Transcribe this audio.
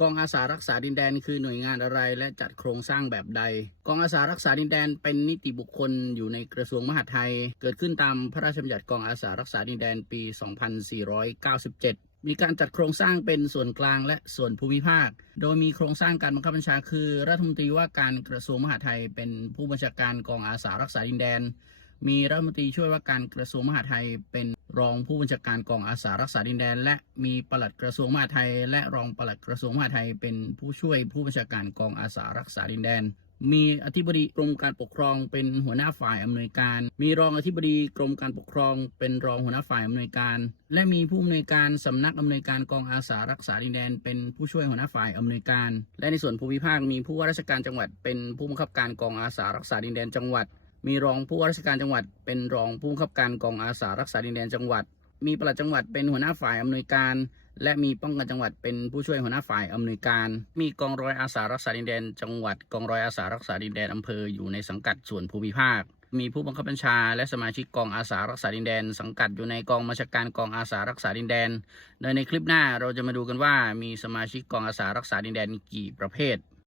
กองอาสารักษาดินแดนคือหน่วยงานอะไร และจัดโครงสร้างแบบใด กองอาสารักษาดินแดนเป็นนิติบุคคลอยู่ในกระทรวงมหาดไทย เกิดขึ้นตามพระราชบัญญัติกองอาสารักษาดินแดนปี 2497มีการจัดโครงสร้างเป็นส่วนกลางและส่วนภูมิภาค โดยมีโครงสร้างการบังคับบัญชาคือ รัฐมนตรีว่าการกระทรวงมหาดไทย เป็นผู้บัญชาการกองอาสารักษาดินแดน มีรัฐมนตรีช่วยว่าการกระทรวงมหาดไทยเป็น รองผู้บัญชาการกองอาสารักษาดินแดน และมีปลัดกระทรวงมหาดไทย และรองปลัดกระทรวงมหาดไทย เป็นผู้ช่วยผู้บัญชาการกองอาสารักษาดินแดน มีอธิบดีกรมการปกครองเป็นหัวหน้าฝ่ายอำนวยการ มีรองอธิบดีกรมการปกครอง เป็นรองหัวหน้าฝ่ายอำนวยการ และมีผู้อำนวยการสำนักอำนวยการกองอาสารักษาดินแดน เป็นผู้ช่วยหัวหน้าฝ่ายอำนวยการ และในส่วนภูมิภาคมีผู้ว่าราชการจังหวัด เป็นผู้บังคับการกองอาสารักษาดินแดนจังหวัด มีรองผู้ว่าราชการจังหวัด เป็นรองผู้บังคับการกองอาสารักษาดินแดนจังหวัด มีปลัดจังหวัดเป็นหัวหน้าฝ่ายอำนวยการ และมีป้องกันจังหวัดเป็นผู้ช่วยหัวหน้าฝ่ายอำนวยการ มีกองร้อยอาสารักษาดินแดนจังหวัด กองร้อยอาสารักษาดินแดนอำเภออยู่ในสังกัดส่วนภูมิภาค มีผู้บังคับบัญชา และสมาชิกกองอาสารักษาดินแดน สังกัดอยู่ในกองบัญชาการกองอาสารักษาดินแดนโดยในคลิปหน้าเราจะมาดูกันว่า มีสมาชิกกองอาสารักษาดินแดนกี่ประเภท